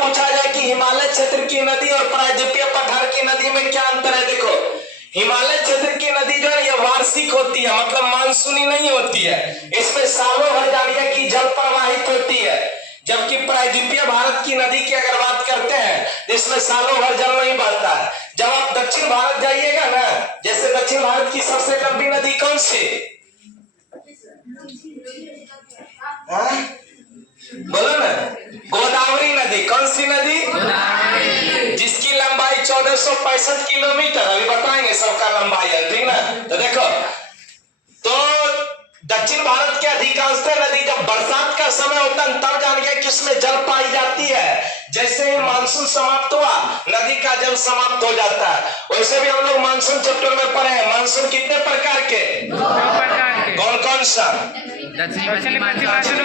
पूछा जाए कि हिमालय क्षेत्र की नदी और प्रायद्वीपीय पठार की नदी में क्या अंतर है, देखो हिमालय क्षेत्र की नदी जो है ये वार्षिक होती है, मतलब मानसूनी नहीं होती है, इसमें सालों भर जानिए कि जल प्रवाहित होती है। जबकि प्रायद्वीपीय भारत की नदी की अगर बात करते हैं तो इसमें सालों भर जल नहीं बहता है। जब आप दक्षिण भारत जाइएगा ना, जैसे दक्षिण भारत की सबसे लंबी नदी कौन सी, बोलो ना, गोदावरी नदी। कौन सी नदी? जिसकी लंबाई 1465 किलोमीटर, अभी बताएंगे सबका लंबाई है, ठीक ना। तो देखो, तो दक्षिण भारत के अधिकांशतः नदी जब बरसात का समय होता है तब जान गए कि उसमें जल पाई जाती है। जैसे ही मानसून समाप्त हुआ नदी का जल समाप्त हो जाता है। वैसे भी हम लोग मानसून चैप्टर में पढ़े हैं, मानसून कितने प्रकार के, कौन कौन सा? दक्षिणी मानसून,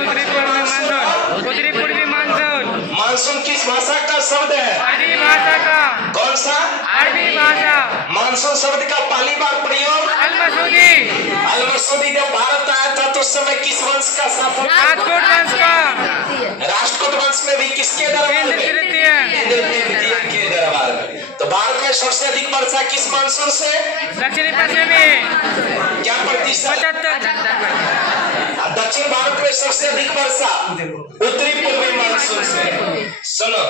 उत्तरी पूर्वी मानसून। मानसून किस भाषा का शब्द है? अरबी भाषा का। कौन सा? अरबी भाषा। मानसून शब्द का पहली बार प्रयोग अल-मसूदी जब भारत आया था तो उस समय किस वंश का शासन? राजकोट वंश का। राजकोट वंश में भी किसके दरबार में? इंद्र द्वितीय के दरबार में। तो भारत में सबसे अधिक वर्षा किस मानसून से? दक्षिणी पश्चिमी। क्या प्रतिशत? 75। दक्षिण भारत में सबसे अधिक वर्षा उत्तरी पूर्वी मानसून से। सुनो,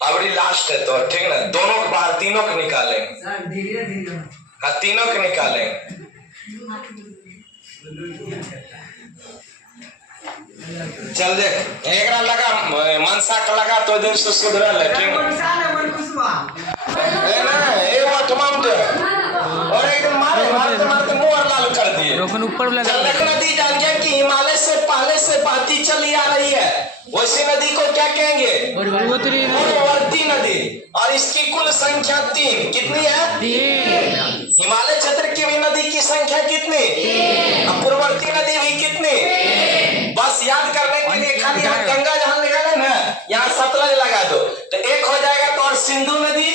अभी लास्ट है तो ठीक ना, दोनों के बाहर तीनों के निकालेंगे। हाँ, तीनों के निकालेंगे। चल देख, एक लगा मनसा का लगा तो दिन से सुधरल है, ठीक और एकदम मारते मुंह लाल कर दिए। ऊपर नदी जान गया कि हिमालय से पहले से बहती चली आ रही है, वैसी नदी को क्या कहेंगे? पूर्ववर्ती नदी। और इसकी कुल संख्या 3। कितनी है? 3। हिमालय क्षेत्र की भी नदी की संख्या कितनी? पूर्ववर्ती नदी भी कितनी? बस याद करने के लिए खाली यहाँ गंगा जहाँ लगा ना, यहाँ सतलज लगा दो तो एक हो जाएगा, तो और सिंधु नदी,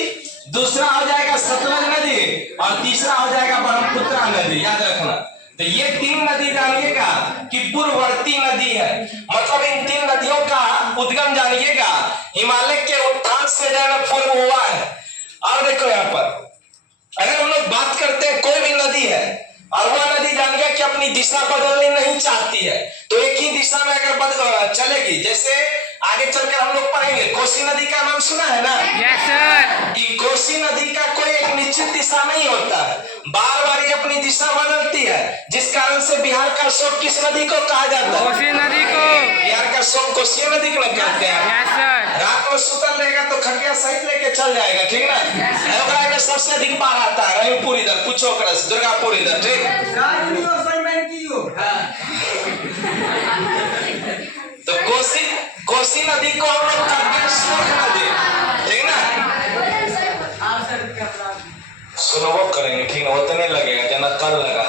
दूसरा हो जाएगा सतलज नदी, और तीसरा हो जाएगा ब्रह्मपुत्र नदी। याद रखना। तो ये 3 नदी जानिएगा कि पूर्ववर्ती नदी है, मतलब इन 3 नदियों का उद्गम जानिएगा हिमालय के उत्थान से जो पूर्व हुआ है। और देखो यहाँ पर अगर हम लोग बात करते हैं, कोई भी नदी है और वह नदी जान गया कि अपनी दिशा बदलनी नहीं चाहती है, तो एक ही दिशा में अगर चलेगी, जैसे आगे चलकर हम लोग पढ़ेंगे, कोसी नदी का नाम सुना है ना? Yes sir. कि कोसी नदी का कोई एक निश्चित दिशा नहीं होता है, बार बार ये अपनी दिशा बदलती है, जिस कारण से बिहार का शोक किस नदी को कहा जाता है? कोसी नदी को। बिहार का शोक कोसी नदी को कहते हैं। Yes sir. रात में सुतल रहेगा तो खटिया सहित लेके चल जाएगा, ठीक ना। में सबसे अधिक बाढ़ आता है रहीमपुर इधर, पूछो दुर्गापुर इधर, ठीक। तो कोसी नदी को हम लोग कहते हैं शोक नदी, ठीक ना। सुनो वो करेंगे, ठीक ना, उतने लगेगा जना कल लगा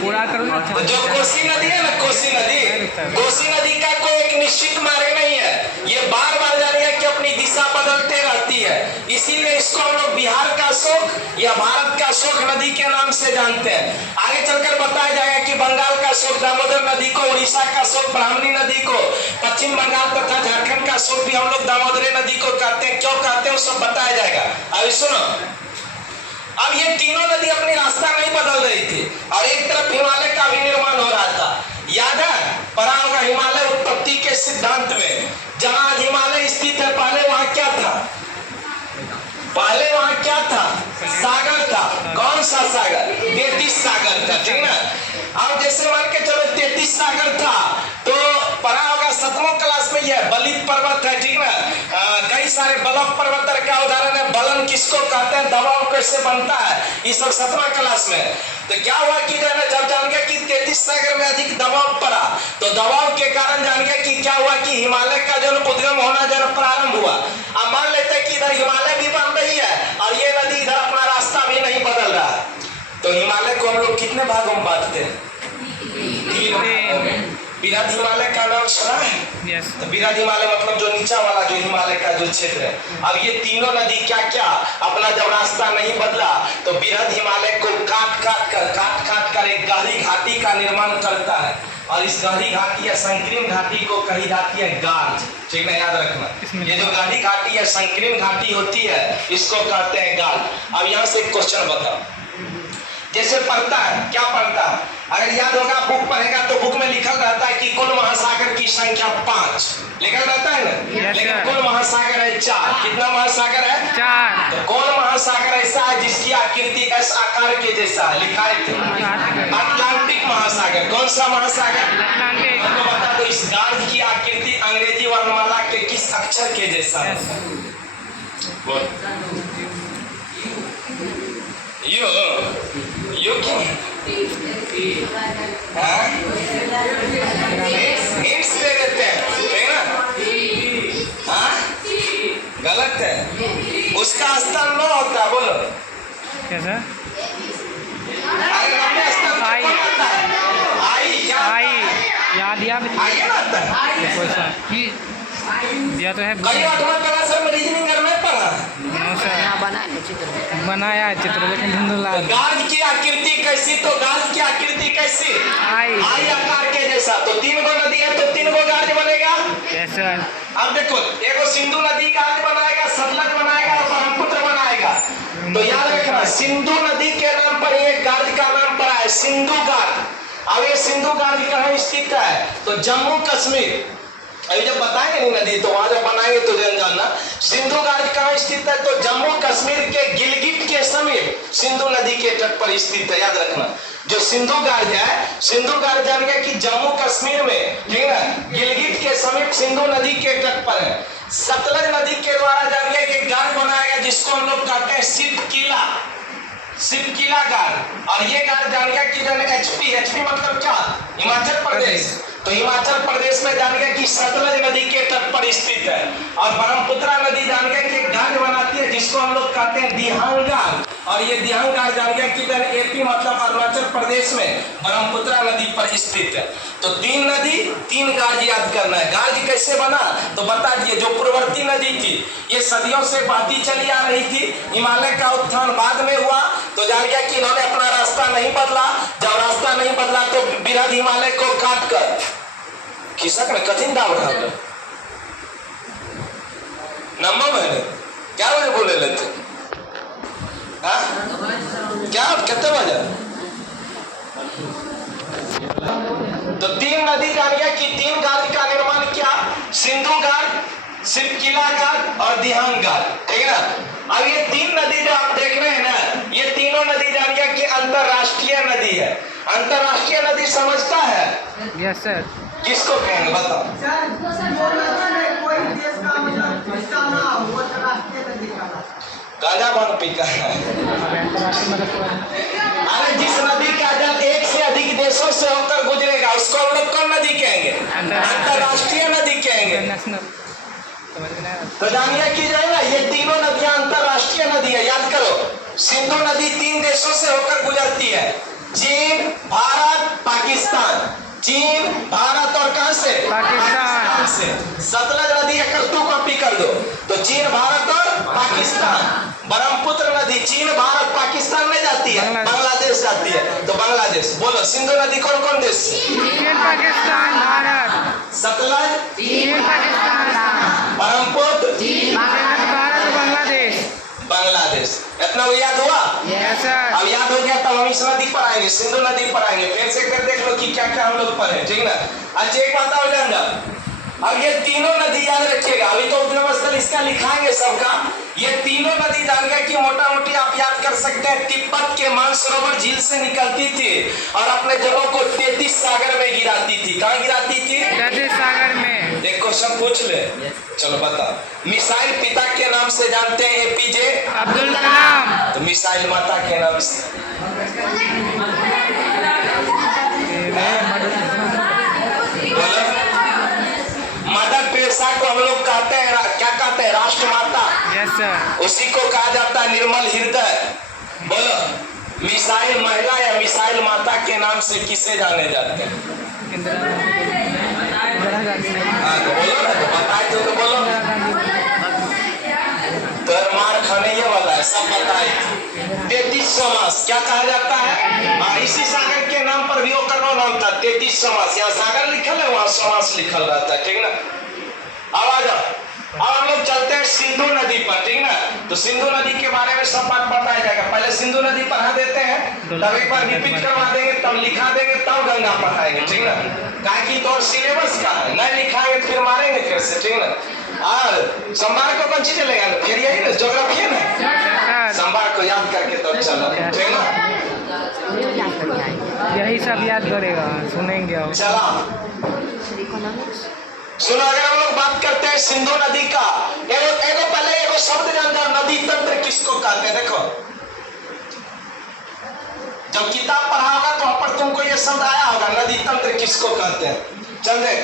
पूरा करो ना। तो जो कोसी नदी है ना, कोसी नदी का कोई एक निश्चित मार्ग नहीं है, ये बार बार जानिए कि अपनी दिशा बदलते रहती है, इसीलिए इसको हम लोग बिहार का शोक या भारत का शोक नदी के नाम से जानते हैं। आगे चलकर बताया जाएगा कि बंगाल का शोक दामोदर नदी को, उड़ीसा का शोक ब्राह्मणी नदी को, पश्चिम बंगाल तथा झारखंड का शोक भी हम लोग दामोदरी नदी को कहते हैं। क्यों कहते हैं वो सब बताया जाएगा। अभी सुनो, अब ये तीनों नदी अपनी रास्ता नहीं बदल रही थी और एक तरफ हिमालय का विनिर्माण हो रहा था। याद है पढ़ा होगा हिमालय उत्पत्ति के सिद्धांत में, जहां हिमालय स्थित है पहले वहां क्या था? पहले वहां क्या था? सागर था। कौन सा सागर? 33 सागर था, ठीक ना। अब जैसे मान के चलो 33 सागर था, तो पढ़ा होगा 7वीं क्लास में यह बलित पर्वत है, ठीक ना। कई सारे बलक पर्वत का उदाहरण है। बलन किसको कहते हैं? दबाव कैसे बनता है, ये सब 7वीं क्लास में। तो क्या हुआ कि जब जान गया कि 33 सागर में अधिक दबाव पड़ा, तो दबाव के कारण जान गया कि क्या हुआ कि हिमालय का जो उद्गम होना जब प्रारंभ हुआ। अब मान लेते हैं कि इधर हिमालय भी बन रही है और ये नदी इधर अपना रास्ता भी नहीं बदल रहा है, तो हिमालय को हम लोग कितने भागों में बांटते हैं? 3 भागों में। बिरध हिमालय का नाम सुना है? यस। तो बिरध हिमालय मतलब जो नीचा वाला जो हिमालय का जो क्षेत्र है। अब ये तीनों नदी क्या क्या अपना जब रास्ता नहीं बदला, तो बिरध हिमालय को काट निर्माण करता है। और इस गाढ़ी घाटी या संकीर्ण घाटी को कही जाती है गार्ज। ठीक है, याद रखना, ये जो गाढ़ी घाटी या संकीर्ण घाटी होती है इसको कहते हैं गार्ज। अब यहाँ से एक क्वेश्चन बताओ, जैसे पढ़ता है, क्या पढ़ता है, अगर याद होगा बुक पढ़ेगा तो बुक में लिखल रहता है कि कुल महासागर की संख्या 5 लिखल रहता है ना। Yes, लेकिन sir. कुल महासागर है 4। कितना महासागर है? 4। तो कौन महासागर ऐसा है जिसकी आकृति एस आकार के जैसा है? लिखा है अटलांटिक महासागर। कौन सा महासागर? अटलांटिक। हमको बता दो, इस गार्ज की आकृति अंग्रेजी वर्णमाला के किस अक्षर के जैसा है? बोल। यो क्यों? हिंट्स दे देते हैं, ठीक ना? हाँ? गलत है, उसका स्थान न होता। बोलो कैसा? अरे लंबे स्थान आई। कौन आता है? आई क्या? आई याद आइए ना आता है। क्वेश्चन दिया तो है। कई 8वां क्लास में रीजनिंग करना पड़ा। नो सर, बनाया है चित्र लेकिन धुंधला। गार्ज की आकृति कैसी? तो गार्ज की आकृति कैसी? आई आकार के जैसा। तो 3 गो नदी है तो 3 गो गार्ज बनेगा। Yes sir. अब देखो, एगो सिंधु नदी गार्ज बनाएगा, सतलज बनाएगा और ब्रह्मपुत्र बनाएगा। तो याद रखना, सिंधु नदी के नाम पर एक गार्ज का नाम पड़ा है, सिंधु गार्ज। अब ये सिंधु गार्ज कहाँ स्थित है? तो जम्मू कश्मीर। अभी जब बताएंगे नहीं नदी तो वहां जब बनाएंगे तो जानना सिंधु गार्ज कहाँ स्थित है। तो जम्मू कश्मीर के गिलगिट के समीप सिंधु नदी के तट पर स्थित है। याद रखना, जो सिंधु गार्ज है, सिंधु गार्ज जानिए कि जम्मू कश्मीर में, ठीक है, गिलगिट के समीप सिंधु नदी के तट पर है। सतलज नदी के द्वारा जानिए कि गार्ज बनाया गया जिसको हम लोग कहते हैं शिव किला गार्ज। और ये गार्ज जानिए कि एचपी मतलब क्या? हिमाचल प्रदेश। तो हिमाचल प्रदेश में जान गए कि सतलज नदी के तट पर स्थित है। और ब्रह्मपुत्रा नदी जान गए कि गार्ज बनाती है जिसको हम लोग कहते हैं दिहांग गार्ज। और ये दिहांग गार्ज जान गए कि एपी मतलब अरुणाचल प्रदेश में ब्रह्मपुत्रा नदी पर स्थित है। तो 3 नदी 3 गार्ज याद करना है। गार्ज कैसे बना तो बता दिए, जो पूर्ववर्ती नदी थी ये सदियों से बहती चली आ रही थी। हिमालय का उत्थान बाद में हुआ तो जान गया कि इन्होंने अपना रास्ता नहीं बदला। जब रास्ता नहीं बदला तो बृहद हिमालय को काट कर खिसक में कठिन दाव रहा था। नंबर मैंने क्या बजे बोले लेते? हाँ क्या कितने बजे? तो 3 नदी जान गया कि 3 गार्ज का निर्माण किया, सिंधु गार्ज, शिवकिला गार्ज और दिहांग गार्ज, ठीक है ना। अब ये 3 नदी जो आप देख रहे हैं ना, ये तीनों नदी जान गया कि अंतरराष्ट्रीय नदी है। अंतरराष्ट्रीय नदी समझता है? Yes sir. किसको कहेंगे बताओ? गांजा कौन पीता है? अरे जिस नदी का जल एक से अधिक देशों से होकर गुजरेगा उसको हम लोग कौन नदी कहेंगे? अंतरराष्ट्रीय नदी कहेंगे। तो जानिए कि जो है ना, ये तीनों नदियां अंतरराष्ट्रीय नदी है। याद करो, सिंधु नदी 3 देशों से होकर गुजरती है, चीन, भारत, पाकिस्तान। चीन, भारत और कहां से? पाकिस्तान से। सतलज नदी का टू कॉपी कर दो तो चीन, भारत और पाकिस्तान। ब्रह्मपुत्र नदी चीन, भारत, पाकिस्तान में जाती है, बांग्लादेश जाती है। तो बांग्लादेश। बोलो सिंधु नदी कौन कौन देश? चीन, पाकिस्तान, भारत। सतलज चीन, पाकिस्तान, ब्रह्मपुत्र, भारत, बांग्लादेश। बांग्लादेश। इतना वो याद हुआ? Yes sir. अब याद हो गया तब हम इस नदी पर आएंगे, सिंधु नदी पर आएंगे। फिर से कर देख लो कि क्या क्या हम लोग पर है, ठीक ना। अच्छा एक बात और जानना, अब ये तीनों नदी याद रखिएगा। अभी तो उद्गम स्थल इसका लिखाएंगे सबका। ये तीनों नदी जान गए कि मोटा मोटी आप याद कर सकते हैं, तिब्बत के मानसरोवर झील से निकलती थी और अपने जलों को 33 सागर में गिराती थी। कहाँ गिराती थी? 33 सागर में। एक क्वेश्चन पूछ ले, चलो बता। मिसाइल पिता के नाम से जानते हैं एपीजे अब्दुल कलाम। तो मिसाइल माता के नाम से? बोलो। मदर टेरेसा को हम लोग कहते हैं, क्या कहते हैं? राष्ट्रमाता। Yes sir. उसी को कहा जाता है निर्मल हृदय। बोलो मिसाइल महिला या मिसाइल माता के नाम से किसे जाने जाते हैं? हाँ तो बोलो ना, तो बताए तो बोलो। तो मार खाने ये वाला है, सब बताए। 33 मास क्या कहा जाता है? इसी सागर के नाम पर भी वो करना है 33 समास, यहाँ सागर लिखल है वहां समास लिखल रहता है, ठीक ना। अब आ जाओ, अब हम लोग चलते हैं सिंधु नदी पर, ठीक ना। तो सिंधु नदी के बारे में सब बात बताया जाएगा। पहले सिंधु नदी पढ़ा देते हैं, तब एक बार रिपीट करवा देंगे, तब लिखा देंगे, तब गंगा पढ़ाएंगे, ठीक ना। काहे की तो सिलेबस का है, नहीं लिखाएंगे फिर मारेंगे फिर से, ठीक ना। और सोमवार को कौन सी चलेगा, फिर यही ना ज्योग्राफी है ना, सोमवार को याद करके तब चलो, ठीक ना। यही सब याद करेगा, सुनेंगे और चला सुनो, अगर हम लोग बात करते हैं सिंधु नदी का, एगो पहले एगो शब्द जान जाओ, नदी तंत्र किसको कहते हैं। देखो जब किताब पढ़ा होगा तो वहां पर तुमको ये शब्द आया होगा, नदी तंत्र किसको कहते हैं। चल देख,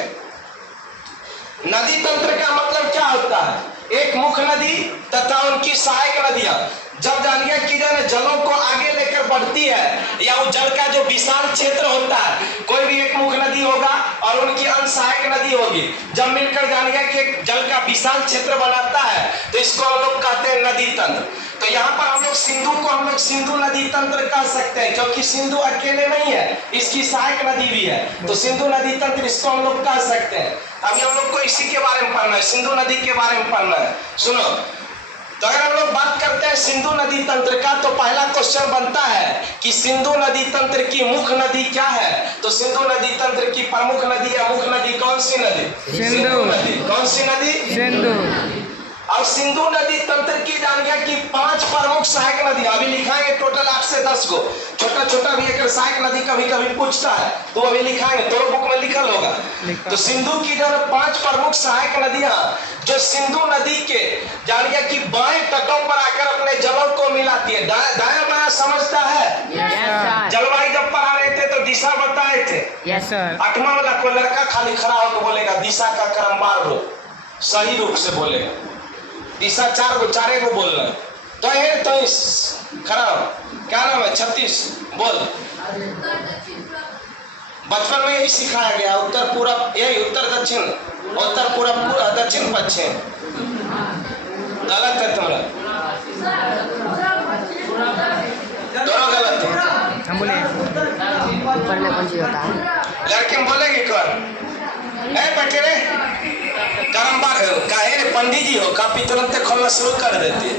नदी तंत्र का मतलब क्या होता है, एक मुख्य नदी तथा उनकी सहायक नदियां जब जानिए कि जलों को आगे लेकर बढ़ती है, या वो जल का जो विशाल क्षेत्र होता है, कोई भी एक मुख्य नदी होगा और उनकी अन्य सहायक नदी होगी, जब मिलकर जानिए कि एक जल का विशाल क्षेत्र बनाता है, तो इसको हम लोग कहते हैं नदी तंत्र। तो यहाँ पर हम लोग सिंधु को हम लोग सिंधु नदी तंत्र कह सकते हैं, क्योंकि सिंधु अकेले नहीं है, इसकी सहायक नदी भी है, तो सिंधु नदी तंत्र इसको हम लोग कह सकते हैं। अभी हम लोग को इसी के बारे में पढ़ना है, सिंधु नदी के बारे में पढ़ना है। सुनो, तो अगर हम लोग बात करते हैं सिंधु नदी तंत्र का, तो पहला क्वेश्चन बनता है कि सिंधु नदी तंत्र की मुख्य नदी क्या है। तो सिंधु नदी तंत्र की प्रमुख नदी या मुख्य नदी कौन सी नदी, सिंधु नदी। कौन सी नदी, सिंधु। और सिंधु नदी तंत्र की जान गया कि 5 प्रमुख सहायक नदी, अभी लिखाएंगे टोटल 8 से 10 को, छोटा छोटा भी एक सहायक नदी कभी कभी पूछता है, तो अभी लिखाएंगे, तो बुक में लिखल होगा। तो सिंधु की जो 5 प्रमुख सहायक नदियां जो सिंधु नदी के जान गया कि बाएं तटों पर आकर अपने जलों को मिलाती है। दाया बाया समझता है, जलवायु जब पढ़ा रहे थे तो दिशा बताए थे। Yes sir. 8वां वाला कोई लड़का खाली खड़ा होकर बोलेगा दिशा का क्रमवार रूप, सही रूप से बोलेगा, दिशा 4 को बोलना। तो ये तो खड़ा हो, क्या नाम है, 36 बोल। बचपन में यही सिखाया गया, उत्तर पूरब, यही उत्तर दक्षिण, उत्तर पूरब, पूरा दक्षिण पश्चिम। गलत है तुम्हारा, दोनों गलत है। हम बोले ऊपर में कौन सी होता है, लड़के में बोलेगी कर, ए बेटे रे क्रमवार काहे रे, पंडित जी हो, कापी तुरंत खोलना शुरू कर देती है।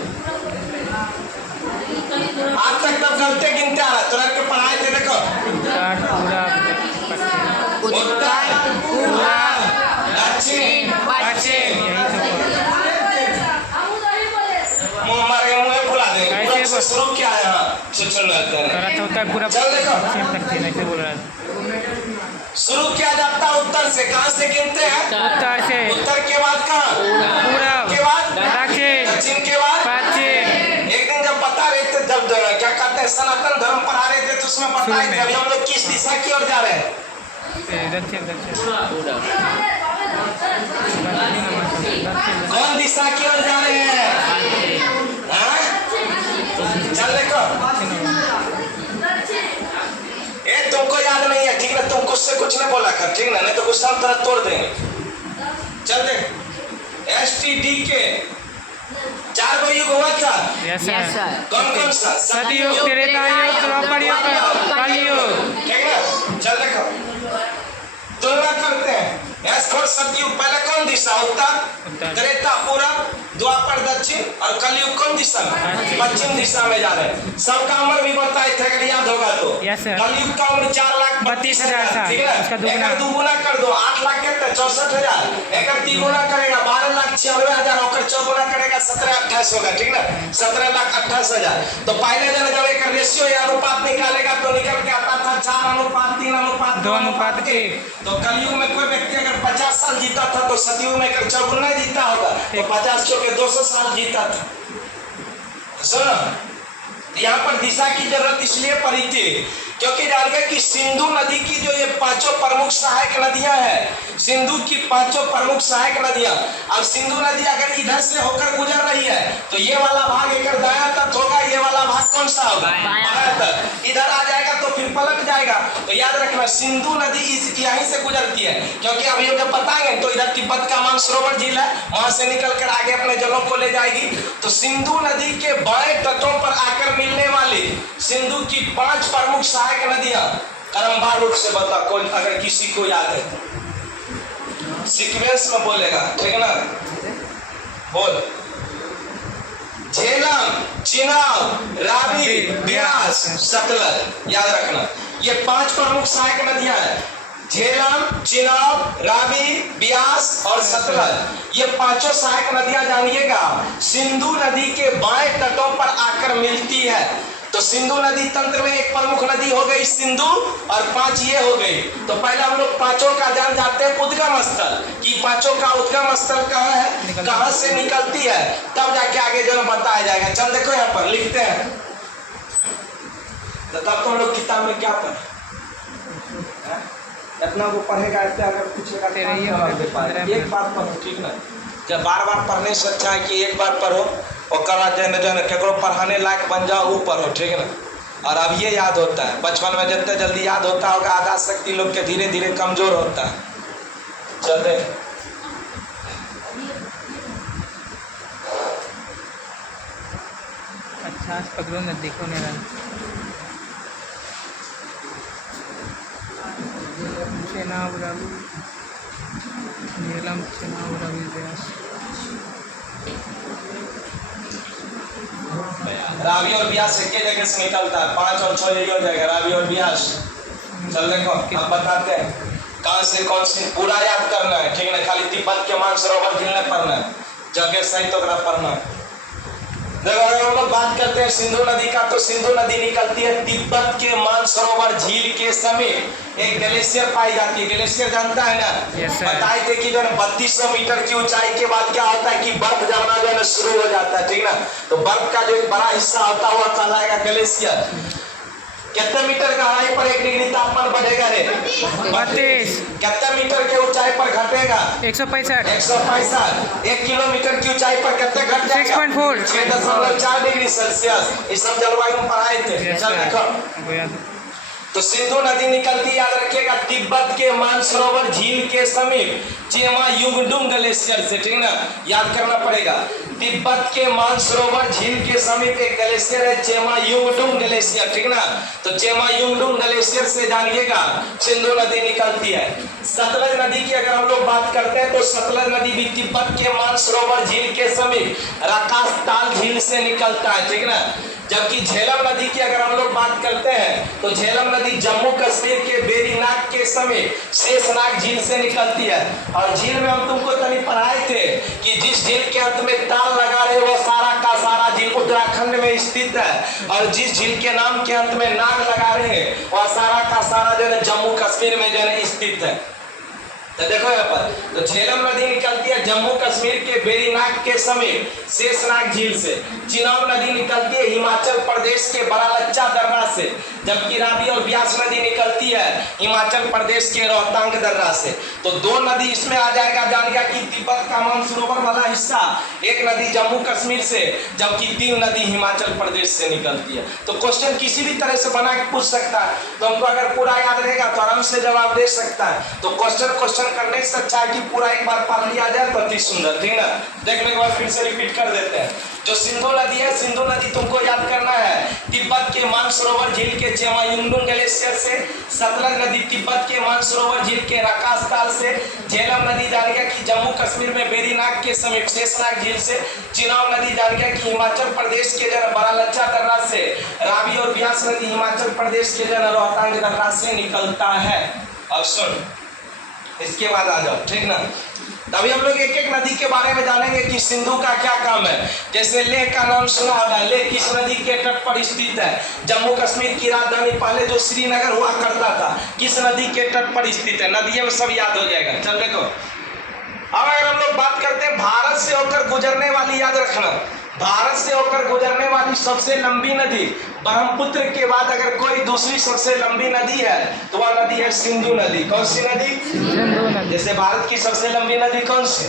आज तक तब गलते गिनते आ रहा, तुरंत के पढ़ाए थे। देखो उत्तर पूर्व दक्षिण पश्चिम, मुंह फुला देंगे, पूरा से शुरू किया है। पूरा चल देखो, ऐसे बोल रहा है। शुरू किया जाता उत्तर से, कहाँ से गिनते हैं, उत्तर से, उत्तर के बाद कहाँ, पूरब के बाद दक्षिण, दक्षिण के बाद पश्चिम। एक दिन जब बता रहे थे, जब क्या कहते हैं सनातन धर्म पढ़ा रहे थे, तो उसमें बताए थे। अभी हम लोग किस दिशा की ओर जा रहे हैं, दक्षिण दक्षिण। कौन दिशा की ओर जा रहे हैं, हाँ? चल देखो, ये तुमको याद नहीं है, ठीक ना, तुमको उससे कुछ नहीं बोला कर, ठीक ना, नहीं तो गुस्सा तरह तोड़ देंगे। चल देख, STD के 4 गो युग हुआ था। Yes yes sir. सर। कौन कौन सा, सतयुग, त्रेता युग, द्वापर युग, कलयुग। ठीक ना। चल देखो, तुलना करते हैं। सतयुग पहले कौन दिशा, उत्तर, त्रेता पूरब, द्वापर दक्षिण, और कलयुग कौन दिशा में, पश्चिम दिशा में जा रहे हैं। सबका उम्र भी बताए थे, अगर याद होगा तो। Yes sir. कलयुग का उम्र 4,32,000, ठीक है। एक दुगुना कर दो, 8 लाख कितना, 64,000। एक 3 गुना करेगा 12,96,000, और 4 गुना करेगा 17,28 होगा, ठीक ना, 17,28,000। तो पहले दिन जब एक रेशियो या अनुपात निकालेगा तो निकल के आता था 4:3:2:1। तो कलयुग में कोई व्यक्ति अगर 50 साल जीता था, तो सतयुग में अगर 4 गुना जीता होगा, तो 50 के 200 साल जीता था। सुनो, यहाँ पर दिशा की जरूरत इसलिए पड़ी थी क्योंकि जान गए कि सिंधु नदी की जो ये 5 प्रमुख सहायक नदियां हैं, सिंधु की 5 प्रमुख सहायक नदियां, अब सिंधु नदी अगर इधर से होकर गुजर रही है, तो ये वाला भाग एक दायां तट होगा, ये वाला भाग कौन सा होगा, बायां तट। इधर आ जाएगा तो फिर पलट जाएगा। तो याद रखना, सिंधु नदी यहीं से गुजरती है, क्योंकि अभी जब बताएंगे तो इधर तिब्बत का मानसरोवर झील है, वहां से निकल कर आगे अपने जलों को ले जाएगी। तो सिंधु नदी के बाएं तटों पर आकर मिलने वाली सिंधु की 5 प्रमुख सहायक नदियां क्रमवार रूप से बता, कोई अगर किसी को याद है सीक्वेंस में बोलेगा, ठीक है ना। बोल। झेलम, चिनाब, रावी, ब्यास, सतलज। याद रखना ये 5 प्रमुख सहायक नदियां हैं। झेलम, चिनाब, रावी, ब्यास और सतलज। ये 5 सहायक नदियां जानिएगा सिंधु नदी के बाएं तटों पर आकर मिलती है। तो सिंधु नदी तंत्र में एक प्रमुख नदी हो गई सिंधु और 5 ये हो गई। तो पहले हम लोग 5 का जान जाते हैं उद्गम स्थल कि 5 का उद्गम स्थल कहाँ है, कहाँ से निकलती है, तब जाके आगे जो बताया जाएगा। चल देखो यहाँ पर लिखते हैं। तो तब तो हम लोग किताब में क्या पढ़े, इतना वो पढ़ेगा इतना अगर पूछेगा एक बार पढ़ो, ठीक ना। जब बार बार पढ़ने से अच्छा है कि एक बार पढ़ो और करा जो केकरो पढ़ाने लायक बन जाओ वो पढ़ो, ठीक है ना। और अब ये याद होता है, बचपन में जितने जल्दी याद होता होगा आधा शक्ति लोग के धीरे धीरे कमजोर होता है। चलते अच्छा पकड़ो न देखो मेरा चेनाब रावी झेलम चेनाब रावी ब्यास। रावी और ब्यास एक जगह से निकलता है, 5 और 6 यही हो जाएगा रावी और ब्यास। चल देखो हम बताते हैं कहाँ से कौन सी पूरा याद करना है, ठीक है ना। खाली तिब्बत के मानसरोवर झील नहीं पढ़ना है, जगह सही तो पढ़ना है। देखो अगर हम लोग बात करते हैं सिंधु नदी का, तो सिंधु नदी निकलती है तिब्बत के मानसरोवर झील के समीप। एक ग्लेशियर पाई जाती है, ग्लेशियर जानता है ना। बताए थे कि जो है 3200 मीटर की ऊंचाई के बाद क्या होता है कि बर्फ जमना जो है शुरू हो जाता है, ठीक ना। तो बर्फ का जो एक बड़ा हिस्सा होता है वह कहलाएगा ग्लेशियर। कितने मीटर गहराई पर 1 डिग्री तापमान बढ़ेगा रे? 32। कितने मीटर के ऊंचाई पर घटेगा? 165। 165। 1 किलोमीटर की ऊंचाई पर कितने घट जाएगा? 6.4। 6.4 डिग्री सेल्सियस। ये सब जलवायु में पढ़ाए थे। चल देखो तो सिंधु नदी निकलती, याद रखिएगा, तिब्बत के मानसरोवर झील के समीप चेमा युगडुंग ग्लेशियर से, ठीक ना। याद करना पड़ेगा तिब्बत के मानसरोवर झील के समीप एक ग्लेशियर है चेमा युगडुंग ग्लेशियर, ठीक ना। तो चेमा युगडुंग ग्लेशियर से जानिएगा सिंधु नदी निकलती है। सतलज नदी की अगर हम लोग बात करते हैं तो सतलज नदी भी तिब्बत के मानसरोवर झील के समीप राकासताल झील से निकलता है, ठीक ना। जबकि झेलम नदी की अगर हम लोग बात करते हैं तो झेलम नदी जम्मू कश्मीर के बेरीनाग के समीप शेषनाग झील से निकलती है। और झील में हम तुमको तनी पढ़ाए थे कि जिस झील के अंत में ताल लगा रहे वो सारा का सारा झील उत्तराखंड में स्थित है, और जिस झील के नाम के अंत में नाग लगा रहे हैं वह सारा का सारा जो है जम्मू कश्मीर में जो है स्थित है। तो देखो यहाँ पर तो झेलम नदी निकलती है जम्मू कश्मीर के बेरीनाग के समीप शेषनाग झील से। चिनाब नदी निकलती है हिमाचल प्रदेश के बरालच्चा दर्रा से, जबकि रावी और ब्यास नदी निकलती है हिमाचल प्रदेश के रोहतांग दर्रा से। तो 2 नदी इसमें आ जाएगा, जानिएगा कि तिब्बत का मानसरोवर वाला हिस्सा, एक नदी जम्मू कश्मीर से, जबकि 3 नदी हिमाचल प्रदेश से निकलती है। तो क्वेश्चन किसी भी तरह से बना के पूछ सकता है, तो हमको अगर पूरा याद रहेगा तो आराम से जवाब दे सकता है। तो क्वेश्चन करने से अच्छा है कि पूरा एक बार पढ़ लिया जाए तो अति सुंदर, ठीक ना। देखने के बाद फिर से रिपीट कर देते हैं। जो सिंधु नदी है, सिंधु नदी तुमको याद करना है तिब्बत के मानसरोवर झील के चेमा युगडुंग ग्लेशियर से। सतलज नदी तिब्बत के मानसरोवर झील के राकासताल से। झेलम नदी जानिएगा कि जम्मू कश्मीर में बेरीनाग के समीप शेषनाग झील से। चिनाब नदी जानिएगा कि हिमाचल प्रदेश के जन बरालच्चा दर्रा से। रावी और ब्यास नदी हिमाचल प्रदेश के जन रोहतांग दर्रा से निकलता है। अब सुन, इसके बाद आ जाओ, ठीक ना। तभी हम लोग एक एक नदी के बारे में जानेंगे कि सिंधु का क्या काम है। जैसे लेह का नाम सुना होगा, लेह किस नदी के तट पर स्थित है? जम्मू कश्मीर की राजधानी पहले जो श्रीनगर हुआ करता था किस नदी के तट पर स्थित है? नदियों में सब याद हो जाएगा। चल देखो अब अगर हम लोग बात करते हैं भारत से होकर गुजरने वाली, याद रखना भारत से होकर गुजरने वाली सबसे लंबी नदी ब्रह्मपुत्र के बाद अगर कोई दूसरी सबसे लंबी नदी है तो वह नदी है सिंधु नदी। कौन सी नदी? सिंधु नदी। जैसे भारत की सबसे लंबी नदी कौन सी?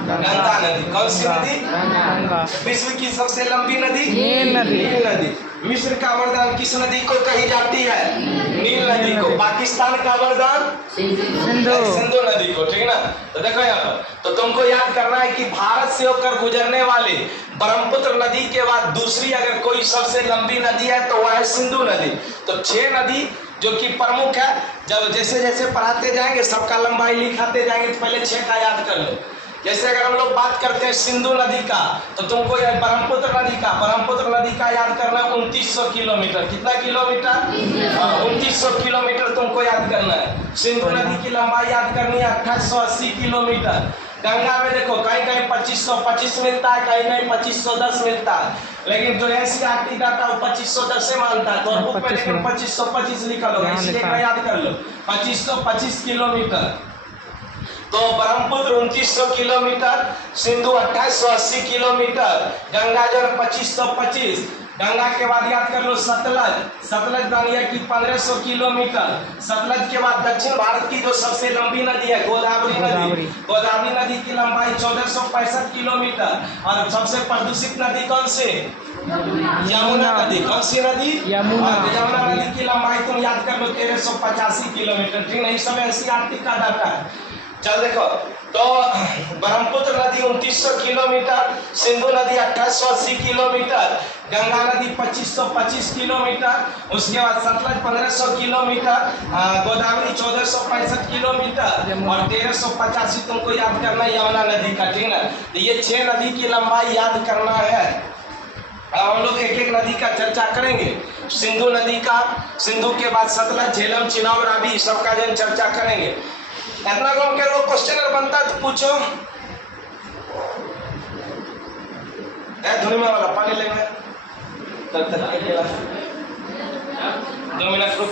गंगा नदी। कौन सी नदी? गंगा। विश्व की सबसे लंबी नदी? नील नदी। नील नदी। मिस्र का वरदान किस नदी को कही जाती है? नील नदी। नदी को, पाकिस्तान का वरदान सिंधु। सिंधु नदी को, ठीक ना। तो देखो यहाँ पर, तो तुमको याद करना है कि भारत से होकर गुजरने वाले ब्रह्मपुत्र नदी के बाद दूसरी अगर कोई सबसे लंबी नदी है तो वह है सिंधु नदी। तो 6 नदी जो कि प्रमुख है, जब जैसे जैसे पढ़ाते जाएंगे सबका लंबाई लिखाते जाएंगे, तो पहले 6 का याद कर लो। जैसे अगर हम लोग बात करते हैं सिंधु नदी का, तो तुमको यह ब्रह्मपुत्र नदी का याद करना है 2900 किलोमीटर। कितना किलोमीटर? 2900 किलोमीटर तुमको याद करना है। सिंधु नदी की लंबाई याद करनी है 2880 किलोमीटर। गंगा में देखो कहीं कहीं 2525 मिलता है, कहीं कहीं 2510 मिलता है, लेकिन जो एनसीईआरटी डाटा वो 2510 से मानता है। तो बुक में लेकिन 2525 लिखा होगा, इसलिए याद कर लो 2525 किलोमीटर। तो ब्रह्मपुत्र 2900 किलोमीटर, सिंधु 2880 किलोमीटर, गंगा जल 2525। गंगा के बाद याद कर लो सतलज दानिया की 1500 किलोमीटर। सतलज के बाद दक्षिण भारत की जो सबसे लंबी नदी है गोदावरी नदी की लंबाई 1465 किलोमीटर। और सबसे प्रदूषित नदी कौन सी? यमुना नदी। कौन सी नदी? यमुना नदी की लंबाई तुम याद कर लो 1385 किलोमीटर, ठीक है। इस समय एनसीईआरटी का डाटा है। चल देखो, तो ब्रह्मपुत्र नदी 2900 किलोमीटर, सिंधु नदी 2880 किलोमीटर, गंगा नदी 2525 किलोमीटर, उसके बाद सतलज 1500 किलोमीटर, गोदावरी 1465 किलोमीटर और 1385 तुमको याद करना है यमुना नदी का, ठीक है। तो ये 6 नदी की लंबाई याद करना है। हम लोग एक एक नदी का चर्चा करेंगे। सिंधु नदी का, सिंधु के बाद सतलज, झेलम, चिनाब, रावी सबका जन चर्चा करेंगे। इतना कौन के लोग क्वेश्चन बनता है तो पूछो। धुनी में वाला पानी लेंगे, 2 मिनट रुक।